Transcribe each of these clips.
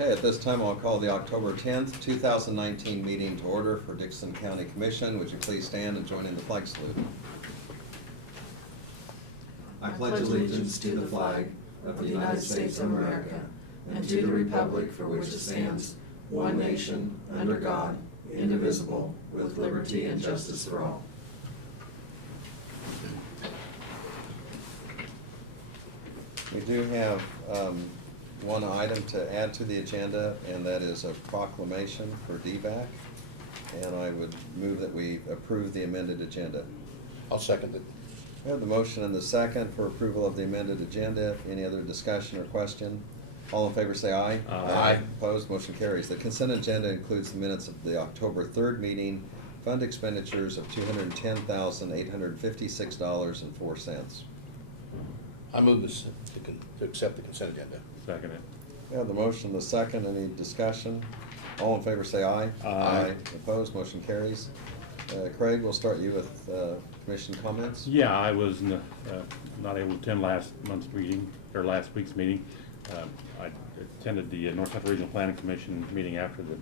Okay, at this time, I'll call the October 10th, 2019 meeting to order for Dixon County Commission. Would you please stand and join in the flag salute? I pledge allegiance to the flag of the United States of America and to the republic for which it stands, one nation, under God, indivisible, with liberty and justice for all. We do have one item to add to the agenda, and that is a proclamation for DVAC. And I would move that we approve the amended agenda. I'll second it. We have the motion and the second for approval of the amended agenda. Any other discussion or question? All in favor say aye. Aye. Opposed, motion carries. The consent agenda includes the minutes of the October 3rd meeting, fund expenditures of $210,856.04. I move this to accept the consent agenda. Second it. We have the motion, the second. Any discussion? All in favor say aye. Aye. Opposed, motion carries. Craig, we'll start you with commission comments. Yeah, I was not able to attend last month's meeting, or last week's meeting. I attended the North Central Regional Planning Commission meeting after the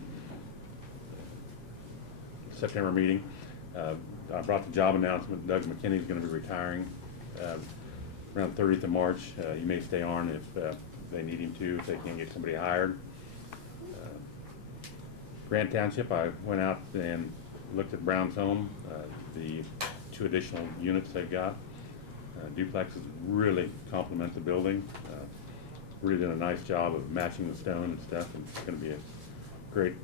September meeting. I brought the job announcement. Doug McKinney is going to be retiring around the 30th of March. He may stay on if they need him to, if they can't get somebody hired. Grant Township, I went out and looked at Brown's home, the 2 additional units they've got. Duplexes really complement the building. Really did a nice job of matching the stone and stuff, and it's going to be a great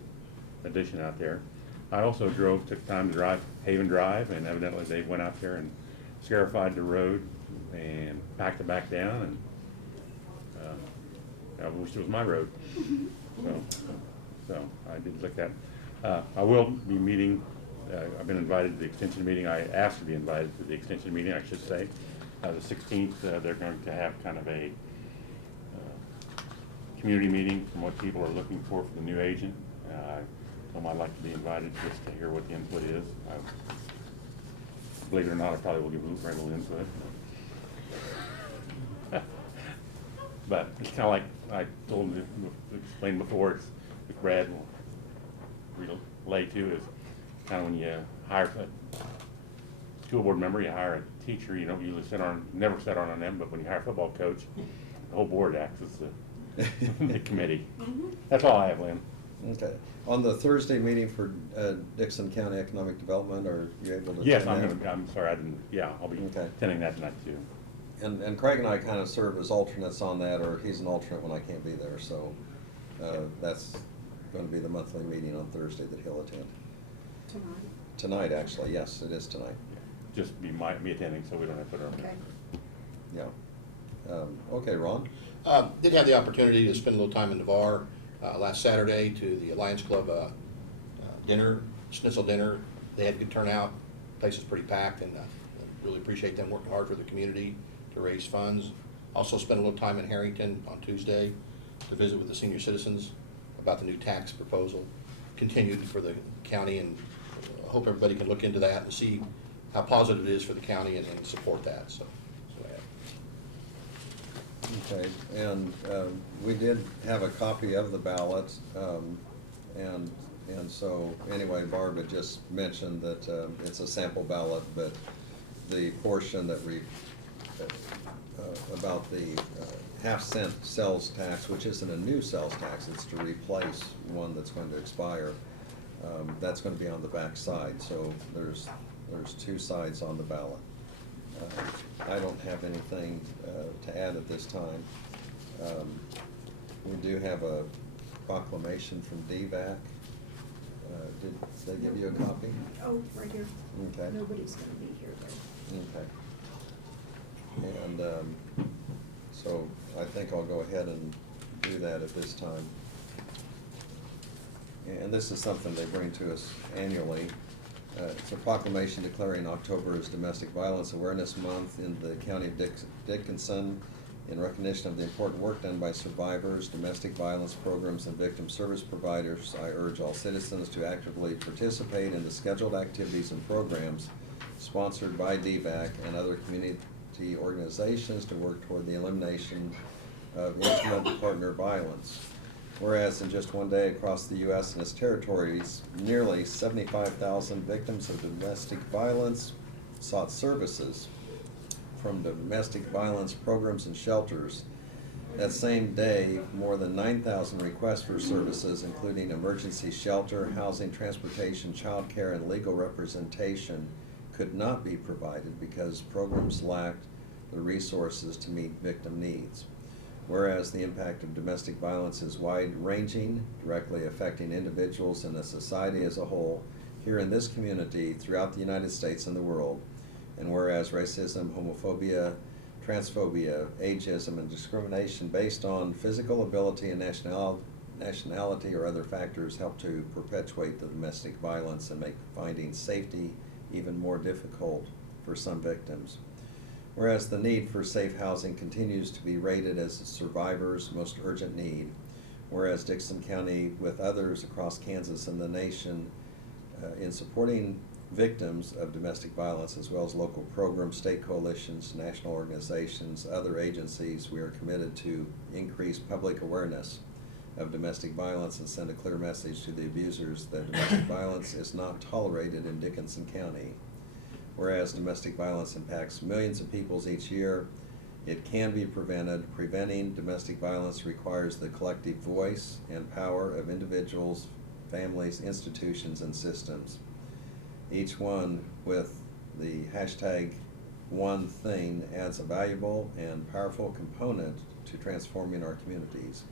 addition out there. I also took time to drive Haven Drive, and evidently they went out there and scarified the road and packed it back down, and I wish it was my road. So I did look at. I will be meeting. I've been invited to the extension meeting. I asked to be invited to the extension meeting, I should say. The 16th, they're going to have kind of a community meeting from what people are looking for the new agent. I told them I'd like to be invited just to hear what the input is. Believe it or not, I probably will give very little input. But it's kind of like I told them, explained before, it's with Brad, relay to, is kind of when you hire a school board member, you hire a teacher, you don't usually never sit on them, but when you hire a football coach, the whole board acts as the committee. That's all I have, Lynn. Okay. On the Thursday meeting for Dixon County Economic Development, are you able to? Yes, attend that? I'm sorry, I didn't, yeah, I'll be Okay. attending that tonight too. And Craig and I kind of serve as alternates on that, or he's an alternate when I can't be there, so that's going to be the monthly meeting on Thursday that he'll attend. Tonight, actually, yes, it is tonight. Just me attending, so we don't have to put it on. Okay. Yeah. Okay, Ron? Did have the opportunity to spend a little time in Navarre last Saturday to the Lions Club dinner, schnitzel dinner. They had a good turnout. The place is pretty packed, and really appreciate them working hard for the community to raise funds. Also spent a little time in Harrington on Tuesday to visit with the senior citizens about the new tax proposal continued for the county, and hope everybody can look into that and see how positive it is for the county and support that. So Okay, and we did have a copy of the ballot, and so anyway, Barb had just mentioned that it's a sample ballot, but the portion that about the half-cent sales tax, which isn't a new sales tax, it's to replace one that's going to expire. That's going to be on the back side, so there's 2 sides on the ballot. I don't have anything to add at this time. We do have a proclamation from DVAC. Did they give you a copy? Oh, right here. Okay. Nobody's gonna be here though. Okay. And so I think I'll go ahead and do that at this time. And this is something they bring to us annually. It's a proclamation declaring October as Domestic Violence Awareness Month in the County of Dickinson in recognition of the important work done by survivors, domestic violence programs, and victim service providers. I urge all citizens to actively participate in the scheduled activities and programs sponsored by DVAC and other community organizations to work toward the elimination of intimate partner violence. Whereas in just one day across the U.S. and its territories, nearly 75,000 victims of domestic violence sought services from domestic violence programs and shelters. That same day, more than 9,000 requests for services, including emergency shelter, housing, transportation, child care, and legal representation, could not be provided because programs lacked the resources to meet victim needs. Whereas the impact of domestic violence is wide-ranging, directly affecting individuals and the society as a whole, here in this community, throughout the United States and the world. And whereas racism, homophobia, transphobia, ageism, and discrimination based on physical ability and nationality or other factors help to perpetuate the domestic violence and make finding safety even more difficult for some victims. Whereas the need for safe housing continues to be rated as the survivor's most urgent need, whereas Dickson County, with others across Kansas and the nation, in supporting victims of domestic violence, as well as local programs, state coalitions, national organizations, other agencies, we are committed to increase public awareness of domestic violence and send a clear message to the abusers that domestic violence is not tolerated in Dickinson County. Whereas domestic violence impacts millions of people each year, it can be prevented. Preventing domestic violence requires the collective voice and power of individuals, families, institutions, and systems. Each one with the hashtag one thing adds a valuable and powerful component to transforming our communities.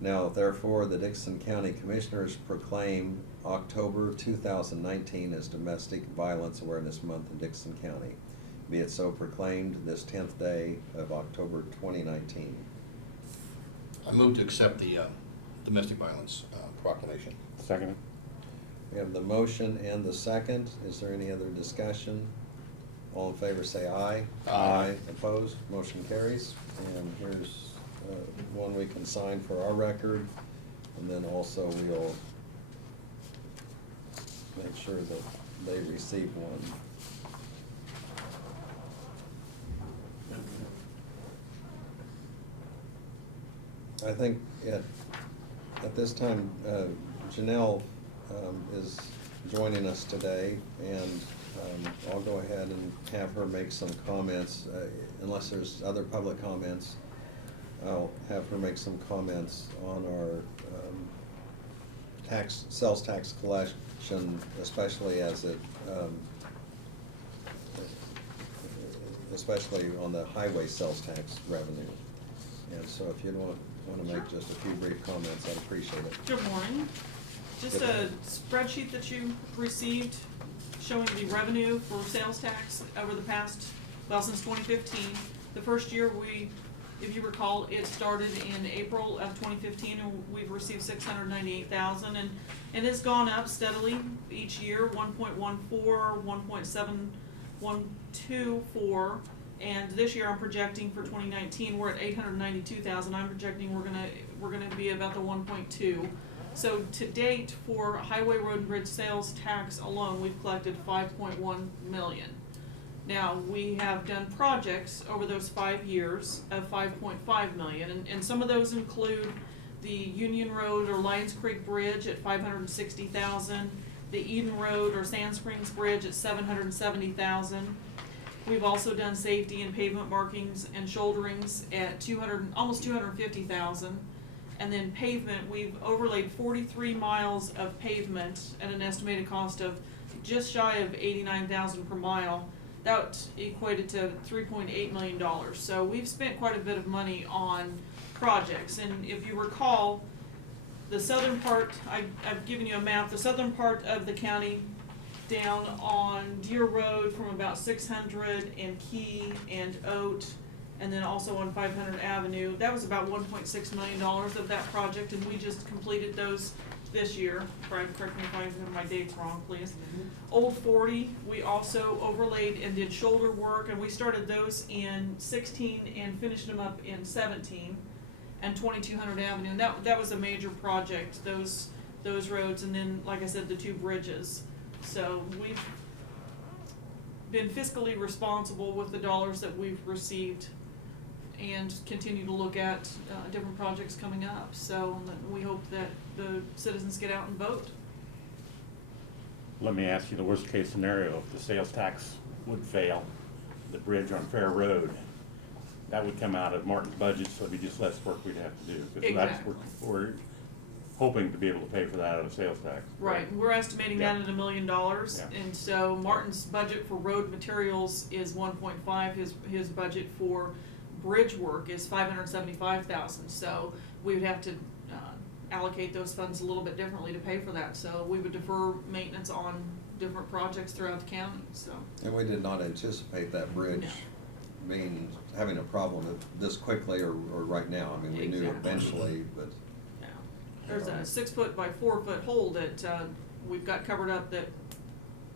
Now, therefore, the Dickson County Commissioners proclaim October 2019 as Domestic Violence Awareness Month in Dickson County. Be it so proclaimed this 10th day of October 2019. I move to accept the domestic violence proclamation. Second. We have the motion and the second. Is there any other discussion? All in favor say aye. Aye. Opposed? Motion carries. And here's one we can sign for our record. And then also we'll make sure that they receive one. I think at this time, Janelle is joining us today, and I'll go ahead and have her make some comments. Unless there's other public comments, I'll have her make some comments on our sales tax collection, especially as it, especially on the highway sales tax revenue. And so if you want to make just a few brief comments, I'd appreciate it. Good morning. Just a spreadsheet that you received showing the revenue for sales tax over the past, well, since 2015. The first year if you recall, it started in April of 2015, and we've received $698,000, and it has gone up steadily each year, 1.14, 1.712, and this year I'm projecting for 2019 we're at $892,000. I'm projecting we're gonna be about the 1.2. So to date, for highway, road, and bridge sales tax alone, we've collected $5.1 million. Now, we have done projects over those 5 years of $5.5 million, and some of those include the Union Road or Lions Creek Bridge at $560,000, the Eden Road or Sand Springs Bridge at $770,000. We've also done safety and pavement markings and shoulderings at almost $250,000. And then pavement, we've overlaid 43 miles of pavement at an estimated cost of just shy of $89,000 per mile. That equated to $3.8 million. So we've spent quite a bit of money on projects. And if you recall, the southern part, I've given you a map, the southern part of the county down on Deer Road from about 600 and Key and Oat, and then also on 500 Avenue. That was about $1.6 million of that project, and we just completed those this year. Brad, correct me if I have my dates wrong, please. Old 40, we also overlaid and did shoulder work, and we started those in 16 and finished them up in 17, and 2200 Avenue. And that was a major project, those roads, and then, like I said, the 2 bridges. So we've been fiscally responsible with the dollars that we've received and continue to look at different projects coming up. So we hope that the citizens get out and vote. Let me ask you the worst case scenario, if the sales tax would fail, the bridge on Fair Road, that would come out of Martin's budget, so it'd be just less work we'd have to do. 'Cause that's, Exactly. we're hoping to be able to pay for that out of sales tax. Right, we're estimating that Yeah. at $1 million, Yeah. and so Martin's budget for road materials is 1.5, his budget for bridge work is 575,000, so we would have to allocate those funds a little bit differently to pay for that, so we would defer maintenance on different projects throughout the county, so. And we did not anticipate that bridge having a problem this quickly or right now. I mean, we knew Exactly. eventually, but. Yeah. There's a 6-foot by 4-foot hole that we've got covered up that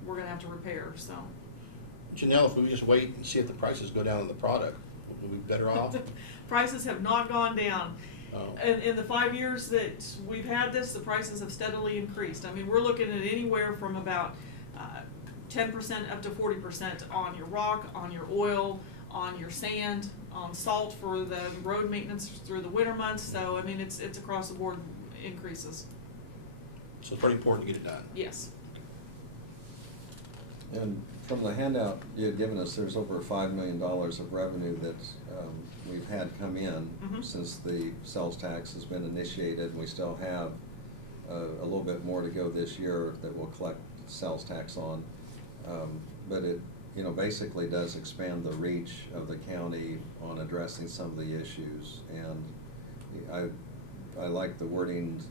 we're gonna have to repair, so. Janelle, if we just wait and see if the prices go down on the product, would we be better off? Prices have not gone down. Oh. In the 5 years that we've had this, the prices have steadily increased. I mean, we're looking at anywhere from about 10% up to 40% on your rock, on your oil, on your sand, on salt for the road maintenance through the winter months. So, I mean, it's across the board increases. So it's pretty important to get it done. Yes. And from the handout you had given us, there's over $5 million of revenue that we've had come in Mhm. since the sales tax has been initiated. And we still have a little bit more to go this year that we'll collect sales tax on. But it, basically does expand the reach of the county on addressing some of the issues. And I like the wording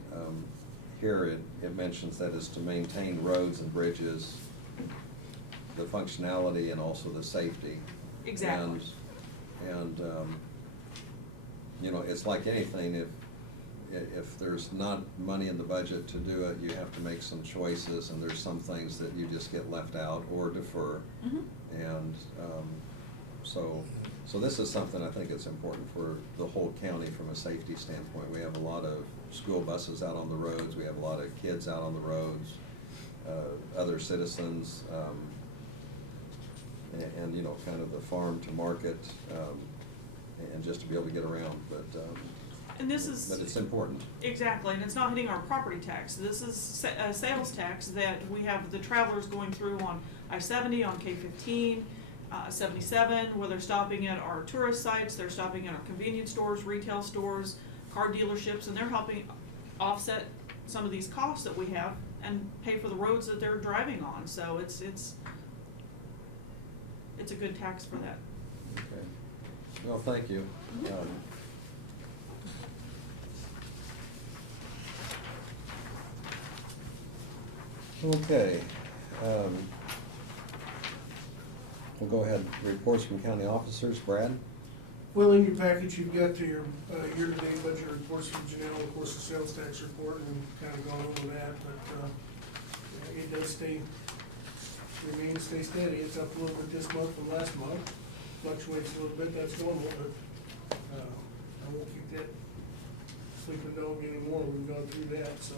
here. It mentions that it's to maintain roads and bridges, the functionality and also the safety. Exactly. And it's like anything, if there's not money in the budget to do it, you have to make some choices, and there's some things that you just get left out or defer. Mhm. And so this is something I think it's important for the whole county from a safety standpoint. We have a lot of school buses out on the roads, we have a lot of kids out on the roads, other citizens, and kind of the farm to market, and just to be able to get around, but it's important. Exactly, and it's not hitting our property tax. This is a sales tax that we have the travelers going through on I-70, on K-15, 77, where they're stopping at our tourist sites, they're stopping at our convenience stores, retail stores, car dealerships, and they're helping offset some of these costs that we have and pay for the roads that they're driving on. So it's a good tax for that. Okay. Well, thank you. Okay. We'll go ahead. Reports from county officers. Brad? Well, in your package, you've got your year-to-date budget reports from Janelle, of course, the sales tax report, and kind of gone over that, but it does stay steady. It's up a little bit this month from last month, fluctuates a little bit, that's normal, but I won't keep that sleeping dog anymore, we've gone through that, so.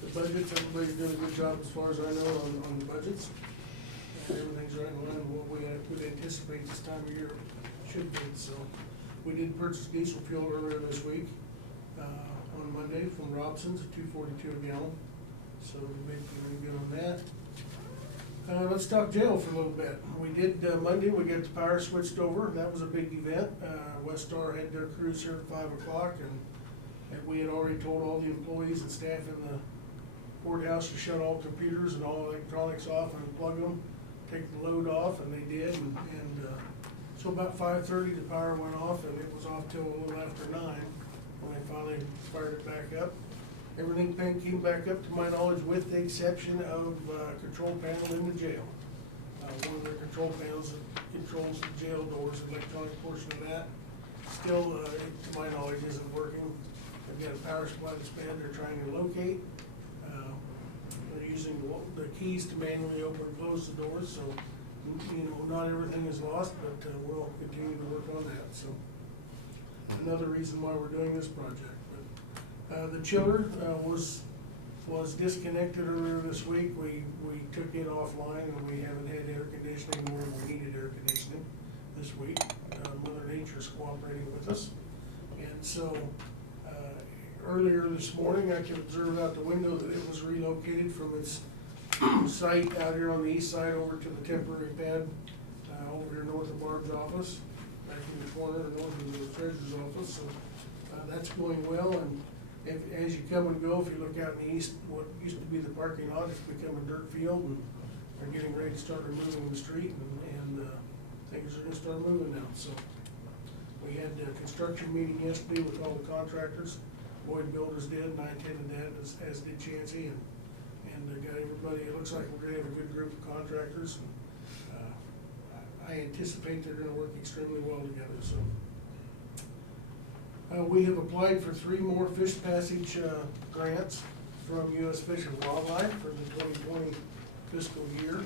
The budgets, everybody's doing a good job as far as I know on the budgets. Everything's right in line with what we would anticipate this time of year should be, so. We did purchase diesel fuel earlier this week, on Monday from Robson's at $2.42 a gallon, so we made pretty good on that. Let's talk jail for a little bit. We did, Monday, we got the power switched over, that was a big event. Westar had their crews here at 5 o'clock, and we had already told all the employees and staff in the courthouse to shut all computers and all electronics off and unplug them, take the load off, and they did, and so about 5:30 the power went off, and it was off till a little after 9 when they finally fired it back up. Everything came back up to my knowledge with the exception of control panel in the jail. One of the control panels that controls the jail doors, the electronic portion of that, still, to my knowledge, isn't working. They've got a power supply that's bad they're trying to locate. They're using the keys to manually open and close the doors, so, not everything is lost, but we'll continue to work on that, so. Another reason why we're doing this project. But the chiller was disconnected earlier this week. We took it offline, and we haven't had air conditioning where we needed air conditioning this week. Mother Nature's cooperating with us. And so, earlier this morning, I could observe out the window that it was relocated from its site out here on the east side over to the temporary pad, over here north of Barb's office, back in the corner, north of the treasurer's office, so, that's going well, and as you come and go, if you look out in the east, what used to be the parking lot, it's become a dirt field, and they're getting ready to start removing the street, and things are gonna start moving now, so. We had a construction meeting yesterday with all the contractors, Boyd Builders did, and I attended that, as did Chansey, and got everybody, it looks like we're gonna have a good group of contractors. I anticipate they're gonna work extremely well together, so. We have applied for 3 more fish passage grants from U.S. Fish and Wildlife for the 2020 fiscal year.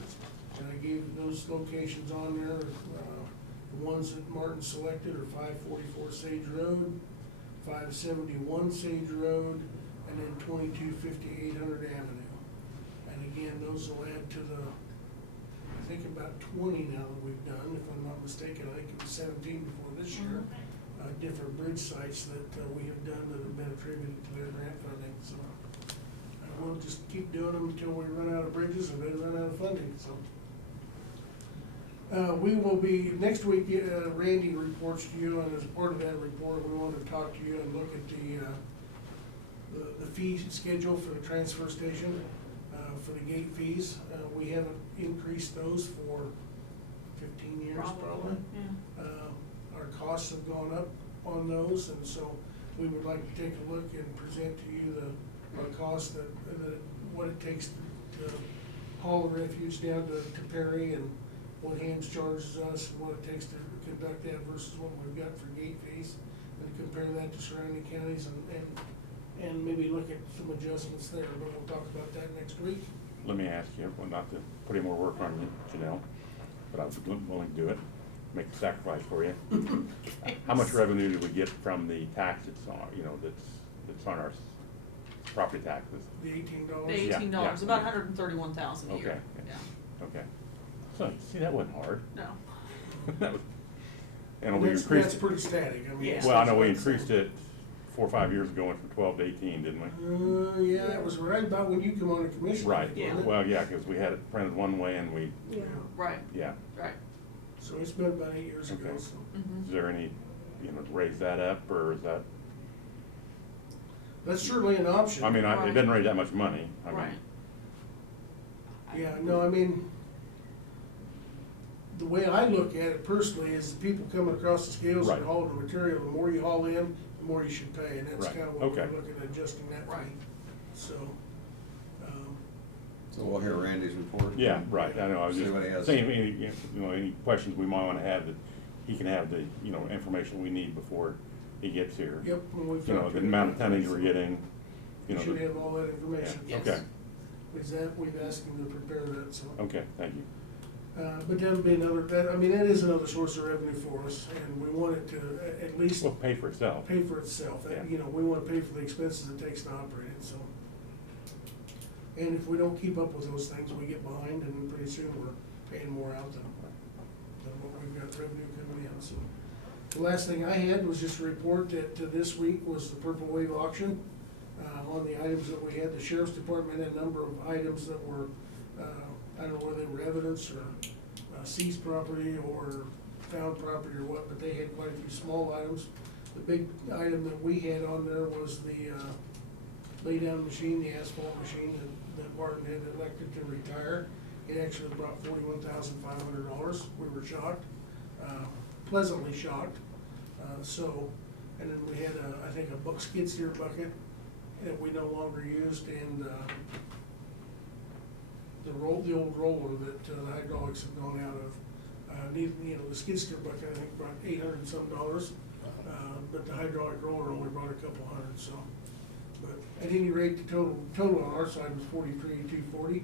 And I gave those locations on there. The ones that Martin selected are 544 Sage Road, 571 Sage Road, and then 2250 800 Avenue. And again, those will add to the, I think about 20 now that we've done, if I'm not mistaken. I think it was 17 before this year. Different bridge sites that we have done that have been attributed to their grant funding, so. We'll just keep doing them until we run out of bridges and then run out of funding, so. We will be, next week, Randy reports to you, and as part of that report, we want to talk to you and look at the fee schedule for the transfer station, for the gate fees. We haven't increased those for 15 years probably. Yeah. Our costs have gone up on those, and so we would like to take a look and present to you our cost what it takes to haul the refuge down to Perry, and what Hams charges us, and what it takes to conduct that versus what we've got for gate fees, and compare that to surrounding counties, and maybe look at some adjustments there, but we'll talk about that next week. Let me ask you, well, not to put any more work on you, Janelle, but I'm willing to do it, make the sacrifice for you. How much revenue do we get from the tax that's on, that's on our property taxes? The $18. The Yeah, $18, yeah. about 131,000 a year. Okay. Yeah. Okay. So, see, that wasn't hard. No. That was, and we That's increased pretty static, I mean. Yeah. it's- Well, I know we increased it 4 or 5 years ago, went from 12 to 18, didn't we? Yeah, it was right about when you come on the commission. Right, Yeah. well, yeah, because we had it printed one way and we, Yeah, Right, yeah. right. so it's been about 8 years ago, Okay. so. Mhm. Is there any, raise that up, or is that, That's certainly an option. I mean, it Right. doesn't raise that much money. I mean, Right. Yeah, no, I mean, the way I look at it personally is people coming across the scales Right. and hauling the material, the more you haul in, the more you should pay, and that's Right. kind of what we're Okay. looking at, adjusting that Right. fee. So, So we'll hear Randy's report. Yeah, right, I know, I was See what he has. just saying, any questions we might wanna have, that he can have the, information we need before he gets here. yep. when we've The talked to amount of him, tonnage we're getting, You should the- have all that information. Yeah, Yes. okay, Is that, we've asked him to prepare that, so. okay, thank you. But that'll be that is another source of revenue for us, and we want it to at least Well, pay for itself. pay for itself. Yeah. We wanna pay for the expenses it takes to operate it, so. And if we don't keep up with those things, we get behind, and pretty soon we're paying more out than what we've got revenue coming in, so. The last thing I had was just a report that this week was the Purple Wave auction. On the items that we had, the sheriff's department had a number of items that were, I don't know whether they were evidence or seized property or found property or what, but they had quite a few small items. The big item that we had on there was the lay-down machine, the asphalt machine that Martin had elected to retire. It actually brought $41,500. We were shocked, pleasantly shocked. And then we had I think a skid steer bucket that we no longer used, and the old roller that the hydraulics have gone out of. The skid steer bucket, I think, brought $800 and some, but the hydraulic roller only brought a couple hundred, so. But at any rate, the total on our side was $43,240.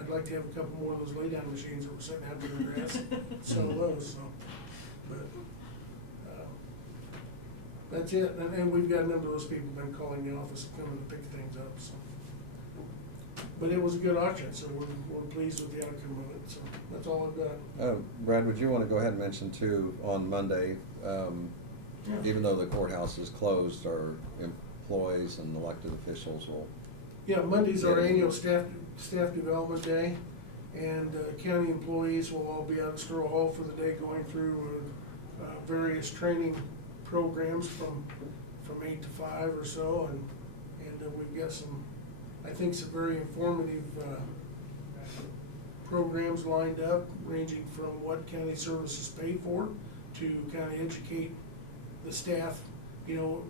I'd like to have a couple more of those lay-down machines that were sitting out there in the grass, sell those, so. But, that's it, and we've got a number of those people been calling the office, coming to pick things up, so. but it was a good auction, so we're pleased with the outcome of it, so that's all I've got. Brad, would you want to go ahead and mention too, on Monday, Yeah. even though the courthouse is closed, our employees and elected officials will, Yeah, Monday's our annual staff development day, and county employees will all be out at Sterl Hall for the day, going through various training programs from 8 to 5 or so, and we've got some, I think, some very informative programs lined up, ranging from what county services pay for to kind of educate the staff. You know,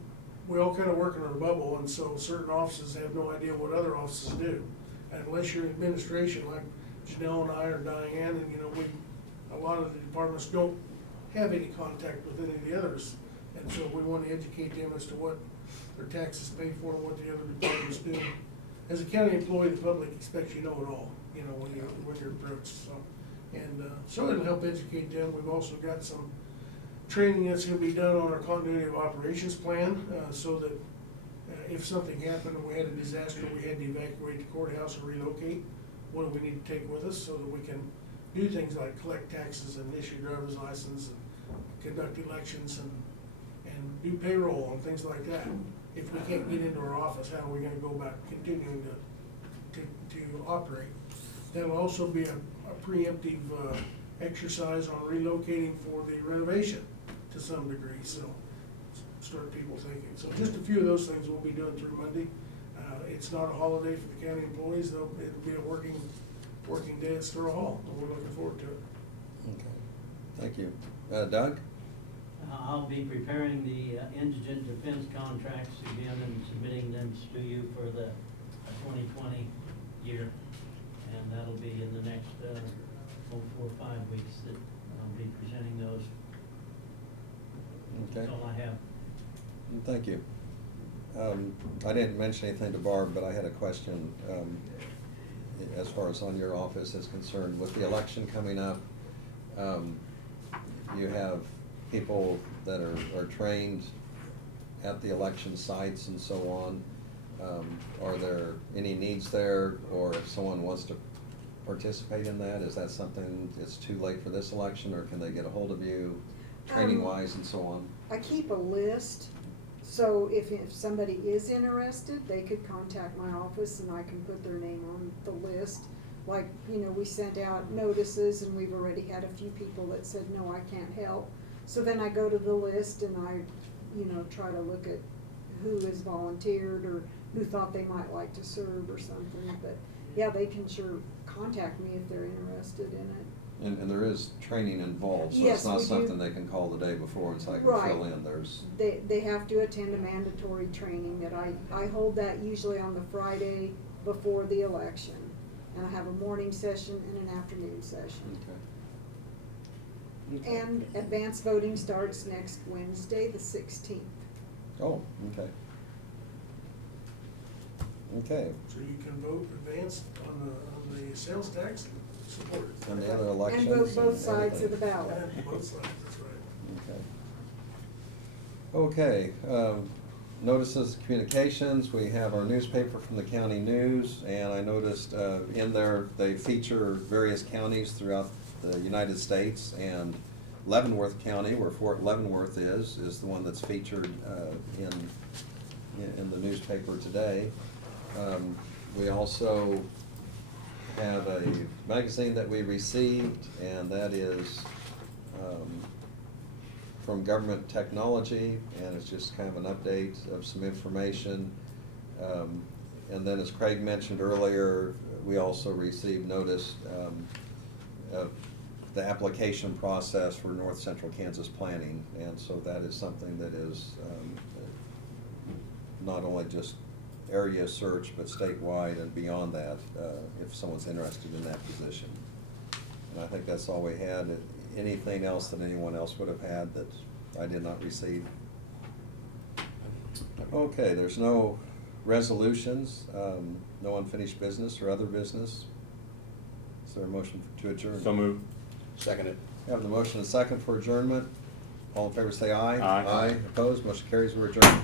we all kind of work in our bubble, and so certain offices have no idea what other offices do. And unless you're in administration, like Janelle and I or Diane, and you know, a lot of the departments don't have any contact with any of the others. And so we want to educate them as to what their taxes pay for and what the other departments do. As a county employee, the public expects you know it all, you know, when you're approached, so. And so it'll help educate them. We've also got some training that's gonna be done on our continuity of operations plan, so that if something happened and we had a disaster, we had to evacuate the courthouse or relocate, what do we need to take with us so that we can do things like collect taxes and issue driver's license and conduct elections and do payroll and things like that. If we can't get into our office, how are we gonna go about continuing to operate? That'll also be a preemptive exercise on relocating for the renovation to some degree, so start people thinking. So just a few of those things we'll be doing through Monday. It's not a holiday for the county employees, though. It'll be a working day at Sterl Hall, and we're looking forward to it. okay, thank you. Doug? I'll be preparing the indigent defense contracts again and submitting them to you for the 2020 year. And that'll be in the next 4 or 5 weeks that I'll be presenting those. Okay. That's all I have. Thank you. I didn't mention anything to Barb, but I had a question, as far as on your office is concerned. With the election coming up, you have people that are trained at the election sites and so on. Are there any needs there, or if someone wants to participate in that, is that something that's too late for this election, or can they get a hold of you, training-wise and so on? I keep a list, so if somebody is interested, they could contact my office and I can put their name on the list. Like, you know, we sent out notices and we've already had a few people that said, no, I can't help. So then I go to the list and I, you know, try to look at who has volunteered or who thought they might like to serve or something. But yeah, they can sure contact me if they're interested in it. And there is training involved, so Yes, it's not we do. something they can call the day before and say, I can Right. fill in, there's, They have to attend a mandatory training that I hold that usually on the Friday before the election. And I have a morning session and an afternoon session. okay. And advanced voting starts next Wednesday, the 16th. Oh, okay. Okay, So you can vote advance on the sales tax and support it. and the other elections. And vote both sides of the everything. ballot. And both sides, that's right. Okay, notices, communications, we have our newspaper from the County News, and I noticed in there, they feature various counties throughout the United States, and Leavenworth County, where Fort Leavenworth is the one that's featured in the newspaper today. We also have a magazine that we received, and that is from Government Technology, and it's just kind of an update of some information. And then, as Craig mentioned earlier, we also received notice of the application process for North Central Kansas Planning, and so that is something that is not only just area search, but statewide and beyond that, if someone's interested in that position. And I think that's all we had. Anything else that anyone else would have had that I did not receive? Okay, there's no resolutions, no unfinished business or other business. Is there a motion to adjourn? So moved. Seconded. Have the motion and second for adjournment. All in favor say aye. Aye. Aye, opposed, motion carries, we're adjourned.